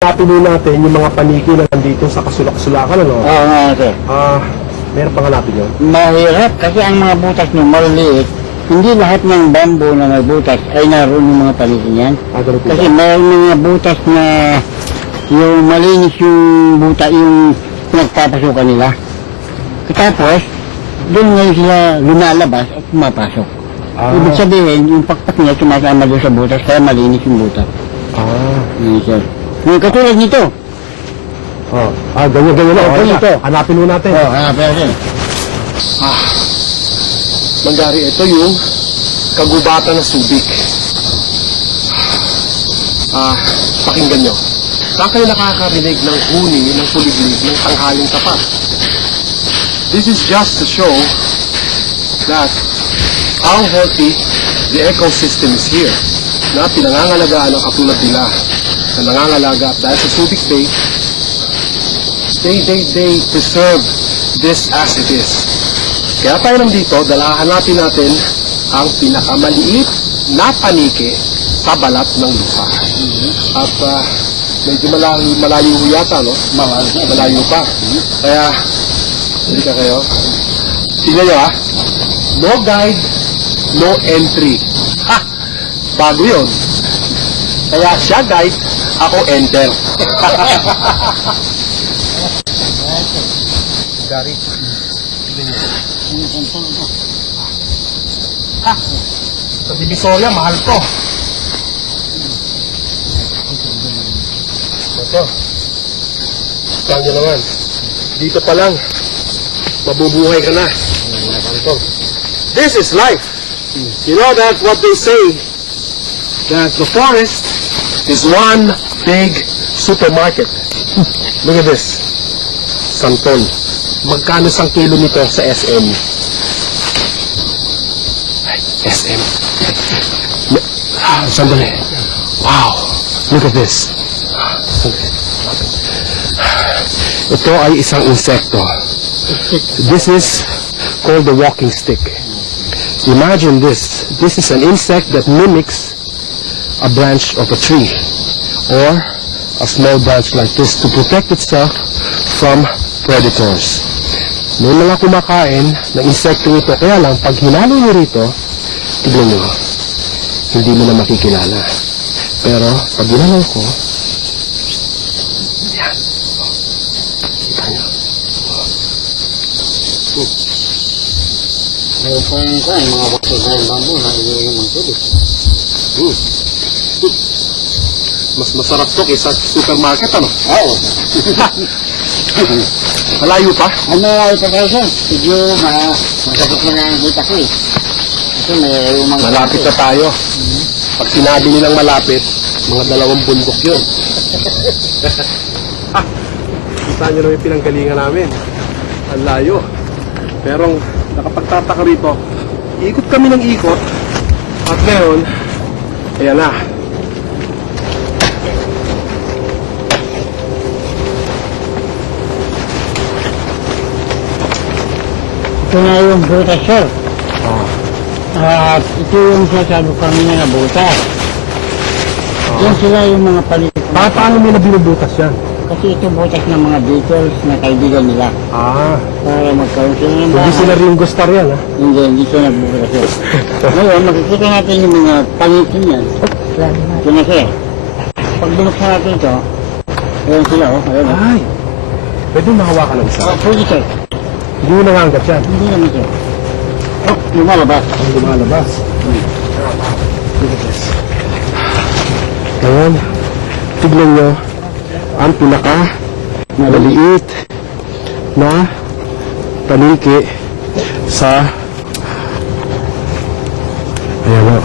Napili natin yung mga paniki na nandito sa kasulak-sulakan, ano? Oo nga, sir. Meron pang hanapin yun? Mahirap kasi ang mga butas nyo maliliit. Hindi lahat ng bamboo na may butas ay naroon yung mga palitin yan. Ganun po Kasi ba? may mga butas na yung malinis yung buta, yung pinagpapasukan nila. Tapos, doon ngayon sila lumalabas at pumapasok. Ibig sabihin, yung pakpak niya sumasama doon sa butas, kaya malinis yung butas. Yun, sir. Yung katulad nito. Ganyan na. Okay Ito. na. Hanapin mo natin. Hanapin natin. Mangyari, ito yung kagubatan ng Subic. Pakinggan nyo. Saan kayo nakakarinig ng huni, ng kuliglig, ng tanghaling tapat? This is just to show that how healthy the ecosystem is here. Na pinangangalagaan ng katulad nila na nangangalaga dahil sa Subic Bay, they preserve this as it is. Kaya tayo nandito, hanapin natin ang pinakamaliit na paniki sa balat ng lupa. At medyo malayo yata, no? Malayo pa. Kaya, hindi ka kayo. Tingnan nyo, no guide, no entry. Bago yun. Kaya siya guide, ako enter. Gary, tingnan nyo. Sa Divisoria, mahal to. Ito. Saan nyo naman? Dito pa lang, mabubuhay ka na. This is life. You know that what they say, that the forest is one big supermarket. Look at this. Santol. Magkano isang kilo nito sa SM? SM. Sandali. Wow. Look at this. Ito ay isang insekto. This is called the walking stick. Imagine this. This is an insect that mimics a branch of a tree or a small branch like this to protect itself from predators. May mga kumakain ng insekto ito, kaya lang pag hinalo nyo rito, tignan nyo, hindi mo na makikilala. Pero pag hinalo ko, yan. Kita nyo. Ngayon po yung mga bakit na yung bamboo na yung mga tubig. Mas masarap to kaysa supermarket, ano? Oo. Malayo pa? Malayo pa kayo, sir. Medyo masakit na nakikita ko eh. Kasi may umang... Malapit na tayo. Pag sinabi nilang malapit, mga 2 bundok yun. Kita nyo naman yung pinanggalingan namin. Ang layo. Pero nakapagtataka rito, ikot kami ng ikot. At ngayon, ayan na. Ito na yung butas, sir. At ito yung sasabi kami na butas. Yan sila yung mga palit. Paano nila binubutas yan? Kasi ito butas ng mga beetles na kaibigan nila. Para magkaroon sila ng bahay. Hindi sila Ringo Starr yan, ha? Hindi sila nagbubutas, sir. Ngayon, makikita natin yung mga palitin yan. Ito na, sir. Pag binuksan natin ito, ayan sila, ayan. Ay! Pwede makawakan ng isa. Pwede, sir. Hindi mo nangangat yan. Hindi naman, sir. Lumalabas. Lumalabas. Look at this. Ngayon, tignan nyo ang pinaka maliit na paniki sa ayan o.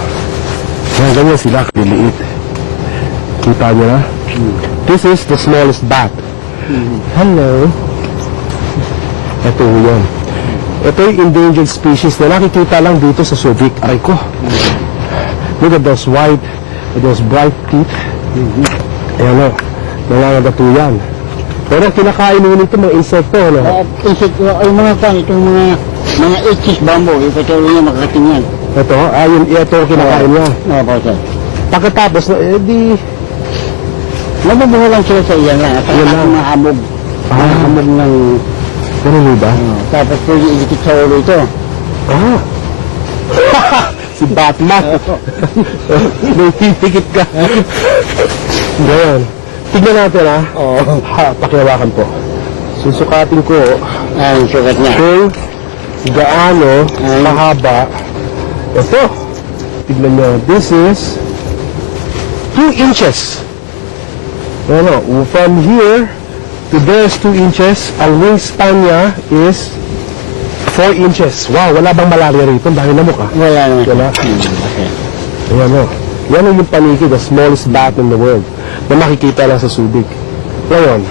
Ganyan sila kaliliit. Kita nyo na? This is the smallest bat. Hello. Ito yun. Ito yung endangered species na nakikita lang dito sa Subic. Aray ko. Look at those white, those bright teeth. Ayan o. Nangangagato yan. Pero kinakain mo nito mga insekto, ano? Insekto, ay mga kan, itong mga itchis bamboo, ipatuloy niya makakating yan. Ito, ito kinakain niya. Oo po, sir. Pagkatapos, di Nabubuhay lang sila sa iyan lang. At Iyan lang. mga hamog. Mga hamog ng... Ganun ba? Tapos pwede idikit sa ulo ito. Ah! Si Batman! Nanghitikit ka! Ganyan. Tignan natin Oo. Pakihawakan po. Susukatin ko Ang sukat niya. kung gaano mahaba. Ito. Tignan nyo. This is 2 inches. Ano, from here to there is 2 inches. Ang wingspan niya is 4 inches. Wow, wala bang malaria rito? Dahil namok ah. Wala naman. Wala. Okay. Ayan o. Yan ang yung paniki, the smallest bat in the world na makikita lang sa Subic. Ngayon,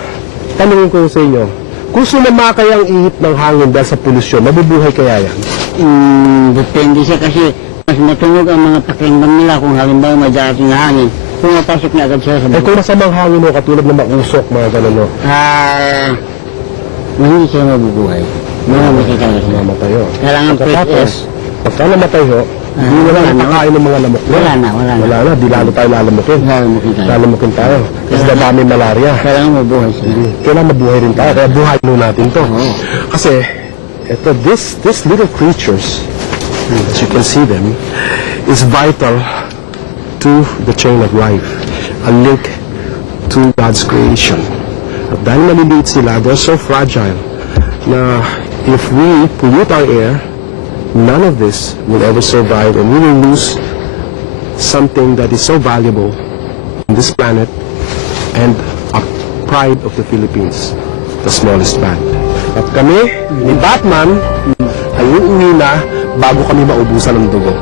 tanungin ko sa inyo, kung sumamakay ang ihip ng hangin dahil sa polusyon, mabubuhay kaya yan? Depende siya kasi mas matunog ang mga pakinggan nila kung halimbawa may darating na hangin. Pumapasok na agad sila sa Eh buhay. kung masamang hangin mo, katulad ng mausok, mga gano'n, no? Hindi sila mabubuhay. Mamamatay talaga sila. Mamatay ho. Kailangan fresh air. Tapos, pagka namatay ho, hindi wala wala nang na. kakain ng mga lamok. Wala na, wala na. Wala na, di lalo tayo lalamukin. Lalamukin tayo. Lalamukin tayo. Kasi dadami malaria. Kailangan mabuhay sila. Kailangan mabuhay rin tayo. Kaya buhay mo natin to. Oo. Kasi, ito, this little creatures, as you can see them, is vital to the chain of life. A link to God's creation. At dahil maliliit sila, they're so fragile na if we pollute our air, none of this will ever survive and we will lose something that is so valuable on this planet and a pride of the Philippines, the smallest bat. At kami, ni Batman, ay uuwi na bago kami maubusan ng dugo.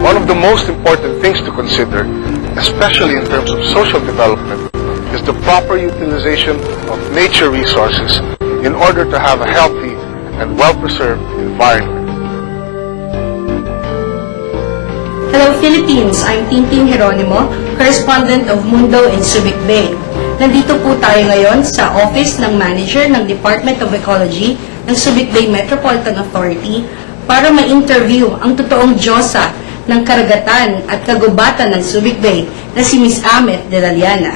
One of the most important things to consider, especially in terms of social development, is the proper utilization of nature resources in order to have a healthy and well-preserved environment. Hello Philippines, I'm Tintin Geronimo, correspondent of Mundo in Subic Bay. Nandito po tayo ngayon sa office ng manager ng Department of Ecology ng Subic Bay Metropolitan Authority para ma-interview ang totoong Diyosa ng karagatan at kagubatan ng Subic Bay na si Miss Amet de la Liana.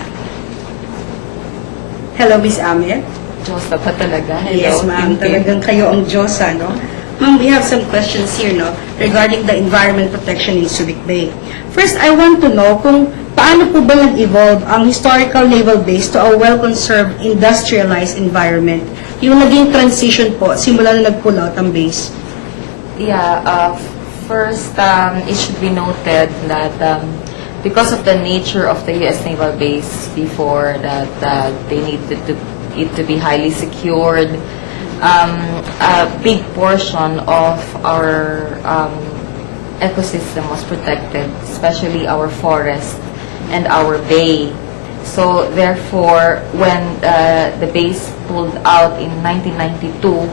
Hello, Miss Amet. Diyosa pa talaga. Hello, Yes, ma'am. Tintin. Talagang kayo ang Diyosa, no? Ma'am, we have some questions here, no? Regarding the environment protection in Subic Bay. First, I want to know kung paano po ba nag-evolve ang historical naval base to a well-conserved, industrialized environment? Yung naging transition po, simula na nag-pull out ang base. Yeah, first, it should be noted that because of the nature of the U.S. Naval Base before that, they needed it to be highly secured. A big portion of our ecosystem was protected, especially our forest and our bay. So therefore, when the base pulled out in 1992,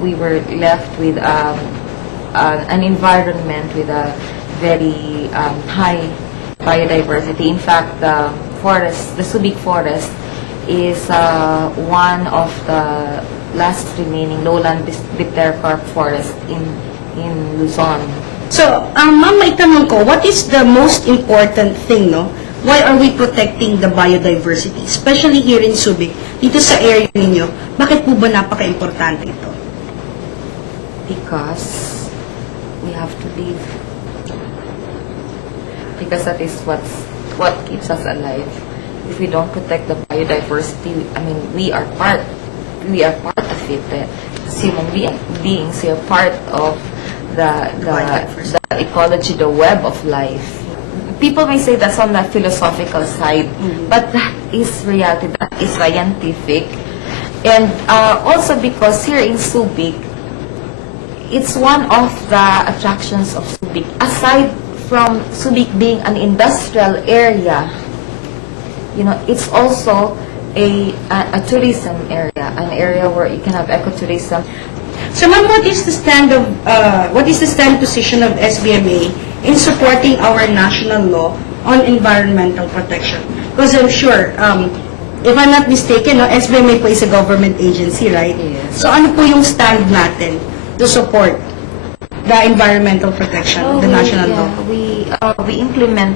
we were left with an environment with a very high biodiversity. In fact, the Subic Forest, is one of the last remaining lowland dipterocarp forest in Luzon. So, ma'am, may tanong ko, what is the most important thing, no? Why are we protecting the biodiversity? Especially here in Subic, dito sa area ninyo, bakit po ba napaka-importante ito? Because we have to live. Because that is what keeps us alive. If we don't protect the biodiversity, I mean, we are part of it. As human beings, we are part of the ecology, the web of life. People may say that's on the philosophical side, but that is reality, that is scientific. And also because here in Subic, it's one of the attractions of Subic. Aside from Subic being an industrial area, you know, it's also a tourism area, an area where you can have ecotourism. So, ma'am, what is the stand position of SBMA in supporting our national law on environmental protection? Because I'm sure, if I'm not mistaken, no, SBMA po is a government agency, right? Yes. So, ano po yung stand natin to support the environmental protection, the national law? We implement